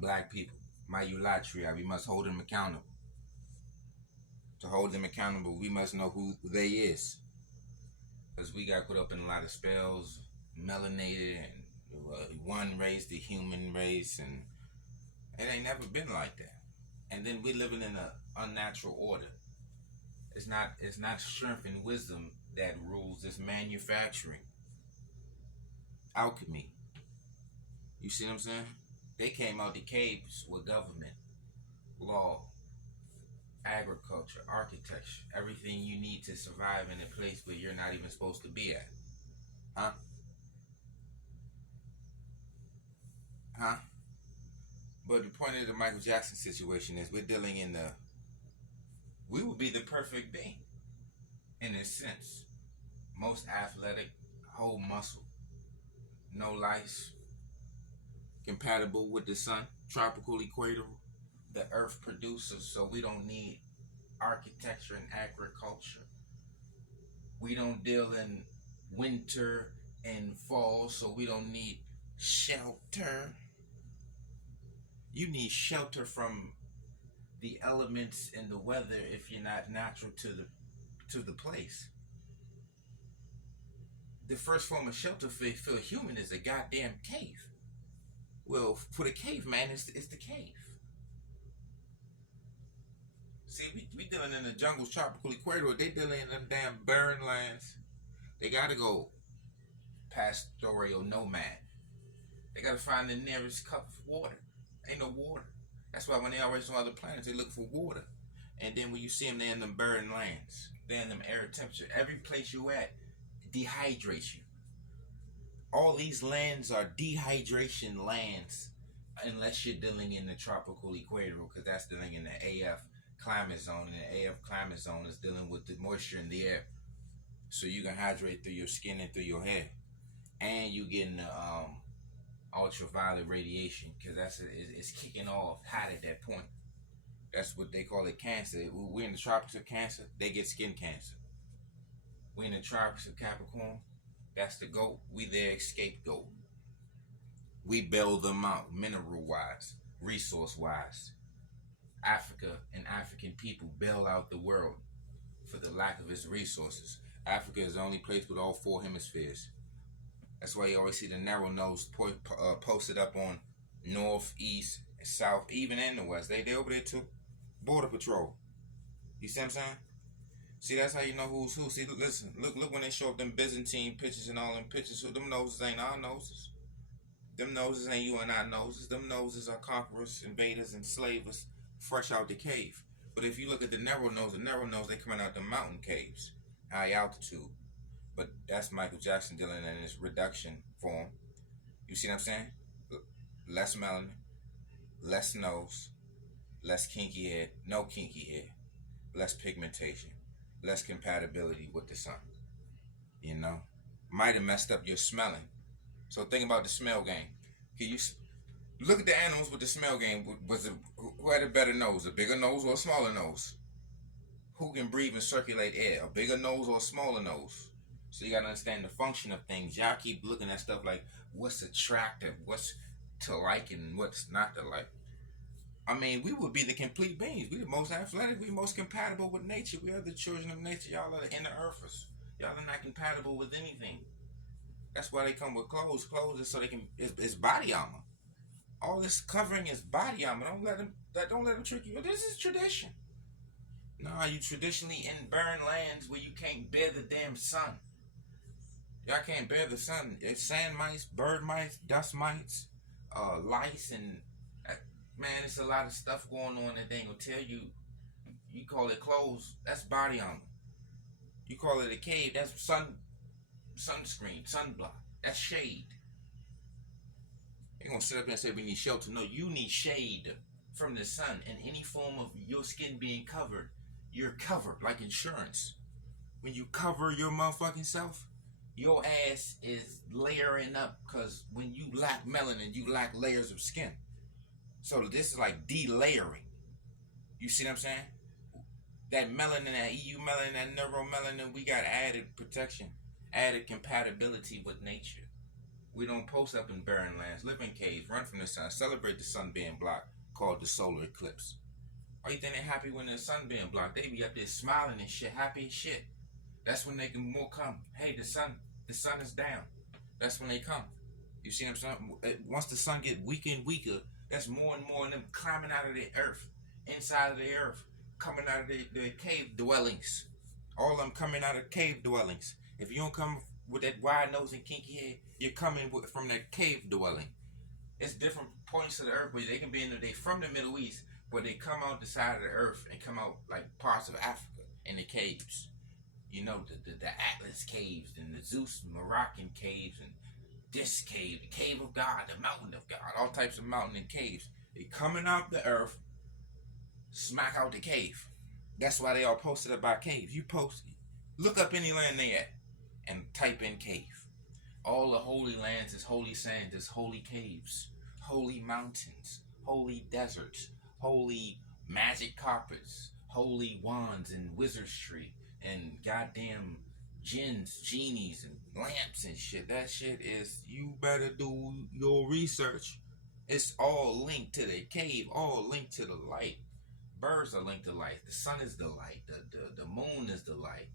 black people. My eulatria, we must hold them accountable. To hold them accountable, we must know who they is. Because we got put up in a lot of spells, melanated, and one race, the human race, and it ain't never been like that. And then we living in an unnatural order. It's not strength and wisdom that rules. It's manufacturing, alchemy. You see what I'm saying? They came out the caves with government, law, agriculture, architecture, everything you need to survive in a place where you're not even supposed to be at. Huh? Huh? But the point of the Michael Jackson situation is we're dealing in the we would be the perfect being in a sense. Most athletic, whole muscle, no lice, compatible with the sun, tropical equator, the earth produces, so we don't need architecture and agriculture. We don't deal in winter and fall, so we don't need shelter. You need shelter from the elements and the weather if you're not natural to the place. The first form of shelter for a human is a goddamn cave. Well, for the caveman, it's the cave. See, we dealing in the jungles, tropical equator. They dealing in them damn barren lands. They gotta go pastoral nomad. They gotta find the nearest cup of water. Ain't no water. That's why when they always on other planets, they look for water. And then when you see them, they're in them barren lands. They're in them arid temperature. Every place you at dehydrates you. All these lands are dehydration lands unless you're dealing in the tropical equatorial, because that's dealing in the AF climate zone, and the AF climate zone is dealing with the moisture in the air. So you can hydrate through your skin and through your hair. And you getting the ultraviolet radiation, because it's kicking off hot at that point. That's what they call it, cancer. We're in the tropics of Cancer, they get skin cancer. We're in the tropics of Capricorn, that's the goat. We their scapegoat. We bail them out mineral wise, resource wise. Africa and African people bail out the world for the lack of its resources. Africa is the only place with all four hemispheres. That's why you always see the narrow nose posted up on north, east, and south, even in the west. They over there too. Border patrol. You see what I'm saying? See, that's how you know who's who. See, listen, look when they show up them Byzantine pictures and all them pictures. So them noses ain't our noses. Them noses ain't you and our noses. Them noses are conquerors, invaders, and slavers fresh out the cave. But if you look at the narrow nose, they coming out the mountain caves, high altitude. But that's Michael Jackson dealing in his reduction form. You see what I'm saying? Less melanin, less nose, less kinky head, no kinky head, less pigmentation, less compatibility with the sun. You know, might have messed up your smelling. So think about the smell game. Can you look at the animals with the smell game? Who had a better nose, a bigger nose or a smaller nose? Who can breathe and circulate air, a bigger nose or a smaller nose? So you gotta understand the function of things. Y'all keep looking at stuff like what's attractive, what's to like, and what's not to like. I mean, we would be the complete beings. We the most athletic, we most compatible with nature. We are the children of nature. Y'all are the inner earthers. Y'all are not compatible with anything. That's why they come with clothes. Clothes is so they can. It's body armor. All this covering is body armor. Don't let them trick you. This is tradition. Nah, you traditionally in barren lands where you can't bear the damn sun. Y'all can't bear the sun. It's sand mice, bird mice, dust mites, lice, and man, it's a lot of stuff going on that they ain't gonna tell you. You call it clothes, that's body armor. You call it a cave, that's sunscreen, sunblock. That's shade. They gonna sit up here and say we need shelter. No, you need shade from the sun, and any form of your skin being covered. You're covered like insurance. When you cover your motherfucking self, your ass is layering up, because when you lack melanin, you lack layers of skin. So this is like delayering. You see what I'm saying? That melanin, that EU melanin, that neuromelanin, we got added protection, added compatibility with nature. We don't post up in barren lands, live in caves, run from the sun, celebrate the sun being blocked, called the solar eclipse. Why you think they happy when the sun being blocked? They be up there smiling and shit, happy as shit. That's when they can more come. Hey, the sun is down. That's when they come. You see what I'm saying? Once the sun get weaker and weaker, that's more and more of them climbing out of the earth, inside of the earth, coming out of the cave dwellings. All of them coming out of cave dwellings. If you don't come with that wide nose and kinky head, you're coming from that cave dwelling. It's different points of the earth, but they can be they from the Middle East, but they come out the side of the earth and come out like parts of Africa in the caves. You know, the Atlas caves and the Zeus Moroccan caves and this cave, the cave of God, the mountain of God, all types of mountain and caves. They coming out the earth, smack out the cave. That's why they all posted about caves. You post, look up any land they at and type in cave. All the holy lands is holy sands, is holy caves, holy mountains, holy deserts, holy magic carpets, holy wands and wizardry and goddamn jinns, genies, and lamps and shit. That shit is, you better do your research. It's all linked to the cave, all linked to the light. Birds are linked to light. The sun is the light. The moon is the light.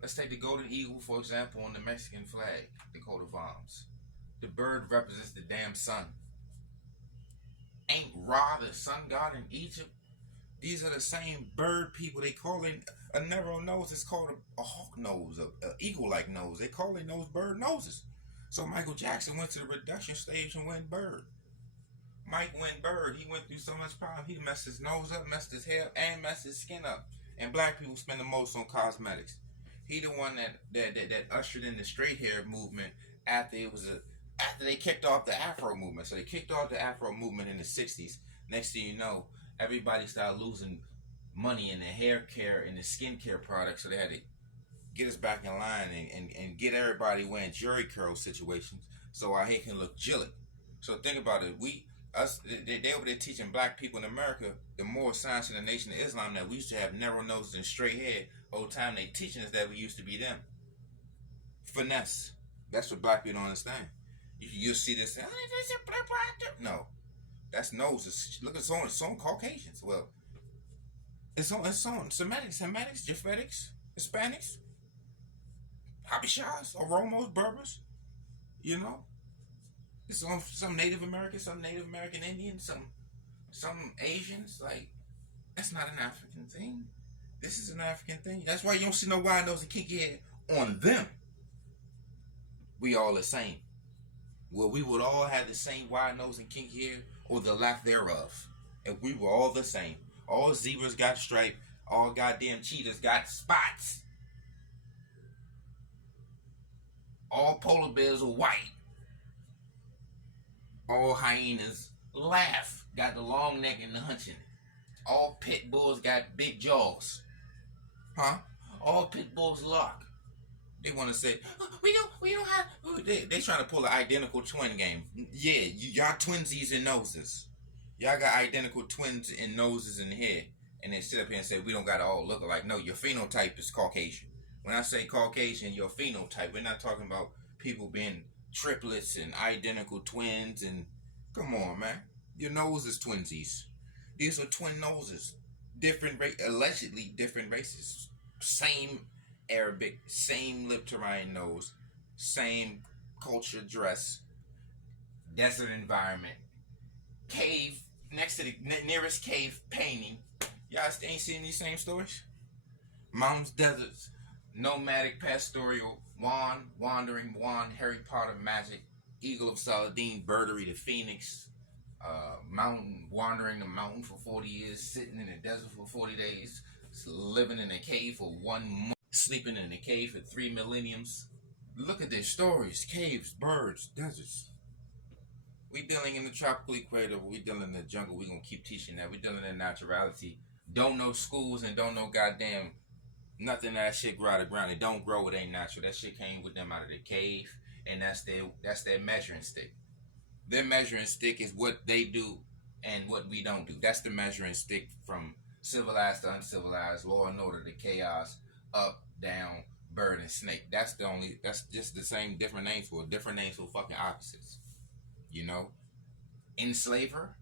Let's take the golden eagle, for example, on the Mexican flag, the coat of arms. The bird represents the damn sun. Ain't Ra the sun god in Egypt? These are the same bird people. They call it a narrow nose. It's called a hawk nose, a eagle-like nose. They call their nose bird noses. So Michael Jackson went to the reduction stage and went bird. Mike went bird. He went through so much problem. He messed his nose up, messed his hair, and messed his skin up. And black people spend the most on cosmetics. He the one that ushered in the straight hair movement after they kicked off the Afro movement. So they kicked off the Afro movement in the 60s. Next thing you know, everybody started losing money in the hair care and the skincare products. So they had to get us back in line and get everybody wearing jerry curl situations so our hair can look gillet. So think about it. They over there teaching black people in America the more science in the Nation of Islam that we used to have narrow noses and straight hair. Whole time they teaching us that we used to be them. Finesse. That's what black people don't understand. You'll see this. No, that's noses. Look, it's on Caucasians. Well, it's on Semitics, Japhetics, Hispanics, Habishas, Oromos, Berbers. You know, it's on some Native Americans, some Native American Indians, some Asians. Like, that's not an African thing. This is an African thing. That's why you don't see no wide nose and kinky head on them. We all the same. Well, we would all have the same wide nose and kinky hair, or the lack thereof. If we were all the same. All zebras got stripes. All goddamn cheetahs got spots. All polar bears are white. All hyenas laugh. Got the long neck and the hunching. All pit bulls got big jaws. Huh? All pit bulls lock. They want to say, oh, we don't have. They trying to pull an identical twin game. Yeah, y'all twinsies and noses. Y'all got identical twins in noses and hair, and they sit up here and say we don't gotta all look alike. No, your phenotype is Caucasian. When I say Caucasian, your phenotype, we're not talking about people being triplets and identical twins. And come on, man, your nose is twinsies. These are twin noses, allegedly different races, same Arabic, same lip to Ryan nose, same culture, dress, desert environment, cave, next to the nearest cave painting. Y'all ain't seen these same stories? Mountains, deserts, nomadic, pastoral, wandering, Harry Potter magic, Eagle of Saladin, Birdery the Phoenix, mountain, wandering the mountain for 40 years, sitting in the desert for 40 days, living in a cave for 1 month, sleeping in a cave for 3 millenniums. Look at their stories. Caves, birds, deserts. We dealing in the tropical equator. We dealing in the jungle. We gonna keep teaching that. We dealing in naturality. Don't know schools and don't know goddamn nothing of that shit grow out of the ground. It don't grow. It ain't natural. That shit came with them out of the cave, and that's their measuring stick. Their measuring stick is what they do and what we don't do. That's the measuring stick from civilized to uncivilized, law and order to chaos, up, down, bird and snake. That's the only. That's just the same different names for fucking opposites. You know, enslaver